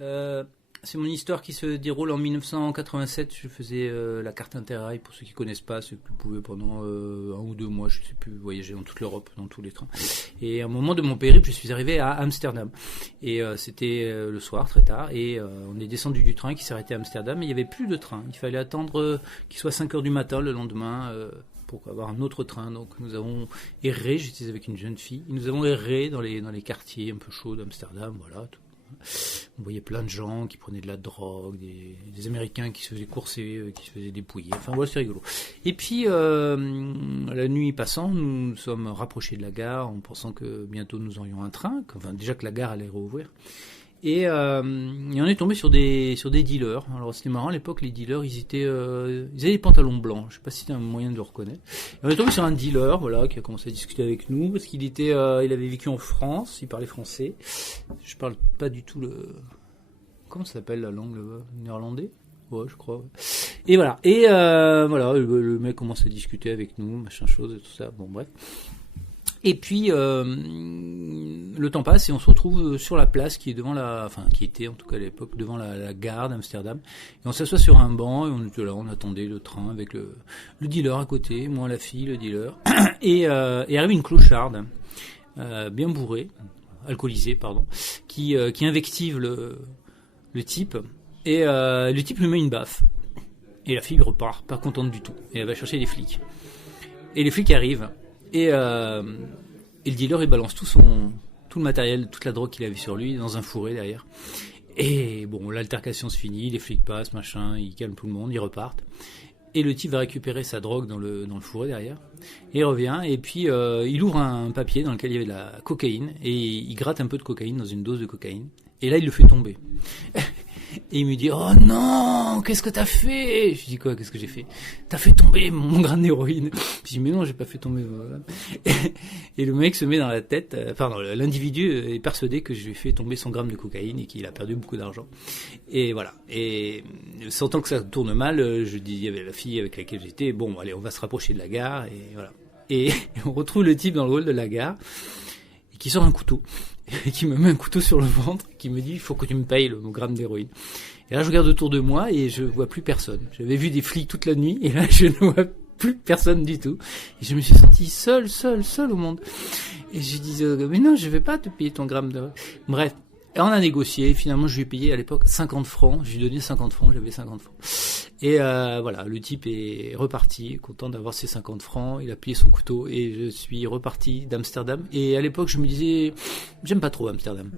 Euh, c'est mon histoire qui se déroule en 1987. Je faisais la carte Interrail, pour ceux qui connaissent pas, ceux qui pouvaient pendant 1 ou 2 mois, je sais plus, voyager dans toute l'Europe, dans tous les trains. Et à un moment de mon périple, je suis arrivé à Amsterdam. Et c'était le soir, très tard, et on est descendu du train qui s'arrêtait à Amsterdam, et il y avait plus de train. Il fallait attendre qu'il soit 5 heures du matin le lendemain. Pour avoir un autre train, donc nous avons erré, j'étais avec une jeune fille, nous avons erré dans les quartiers un peu chauds d'Amsterdam, voilà, tout. On voyait plein de gens qui prenaient de la drogue, des Américains qui se faisaient courser, qui se faisaient dépouiller. Enfin voilà, c'est rigolo. Et puis, la nuit passant, nous nous sommes rapprochés de la gare en pensant que bientôt nous aurions un train. Enfin, déjà que la gare allait rouvrir. Et on est tombé sur des dealers. Alors c'était marrant, à l'époque, les dealers, ils avaient des pantalons blancs. Je sais pas si c'était un moyen de le reconnaître. Et on est tombé sur un dealer, voilà, qui a commencé à discuter avec nous, parce il avait vécu en France, il parlait français. Je parle pas du tout comment ça s'appelle la langue là-bas? Néerlandais? Ouais, je crois. Ouais. Et voilà. Et voilà, le mec commence à discuter avec nous, machin chose et tout ça. Bon, bref. Et puis le temps passe et on se retrouve sur la place qui est qui était en tout cas à l'époque devant la gare d'Amsterdam. Et on s'assoit sur un banc et on était là, on attendait le train avec le dealer à côté, moi la fille, le dealer. Et arrive une clocharde, bien bourrée, alcoolisée pardon, qui invective le type. Et le type lui met une baffe. Et la fille repart, pas contente du tout. Et elle va chercher les flics. Et les flics arrivent. Et le dealer, il balance tout le matériel, toute la drogue qu'il avait sur lui dans un fourré derrière. Et bon, l'altercation se finit, les flics passent, machin, ils calment tout le monde, ils repartent. Et le type va récupérer sa drogue dans le fourré derrière. Et il revient, et puis il ouvre un papier dans lequel il y avait de la cocaïne, et il gratte un peu de cocaïne dans une dose de cocaïne. Et là, il le fait tomber. Et il me dit, oh non, qu'est-ce que t'as fait? Je dis quoi, qu'est-ce que j'ai fait? T'as fait tomber mon gramme d'héroïne. Je dis, mais non, j'ai pas fait tomber. Voilà. Et le mec se met dans la tête, l'individu est persuadé que je lui ai fait tomber son gramme de cocaïne et qu'il a perdu beaucoup d'argent. Et voilà. Et sentant que ça tourne mal, je dis, il y avait la fille avec laquelle j'étais, bon, allez, on va se rapprocher de la gare, et voilà. Et on retrouve le type dans le hall de la gare, et qui sort un couteau. Et qui me met un couteau sur le ventre, qui me dit il faut que tu me payes le gramme d'héroïne. Et là je regarde autour de moi et je vois plus personne. J'avais vu des flics toute la nuit et là je ne vois plus personne du tout. Et je me suis senti seul au monde. Et je dis mais non, je vais pas te payer ton gramme d'héroïne. Bref. Et on a négocié, finalement je lui ai payé à l'époque 50 francs, je lui ai donné 50 francs, j'avais 50 francs. Et voilà, le type est reparti, content d'avoir ses 50 francs, il a plié son couteau et je suis reparti d'Amsterdam. Et à l'époque je me disais, j'aime pas trop Amsterdam.